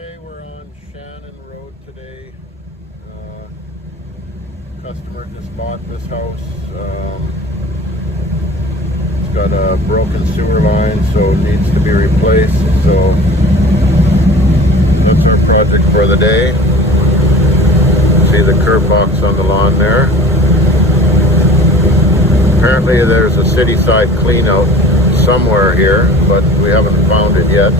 Okay, we're on Shannon Road today. Customer just bought this house. It's got a broken sewer line, so it needs to be replaced. So that's our project for the day. See the curb box on the lawn there. Apparently there's a city side clean out somewhere here, but we haven't found it yet.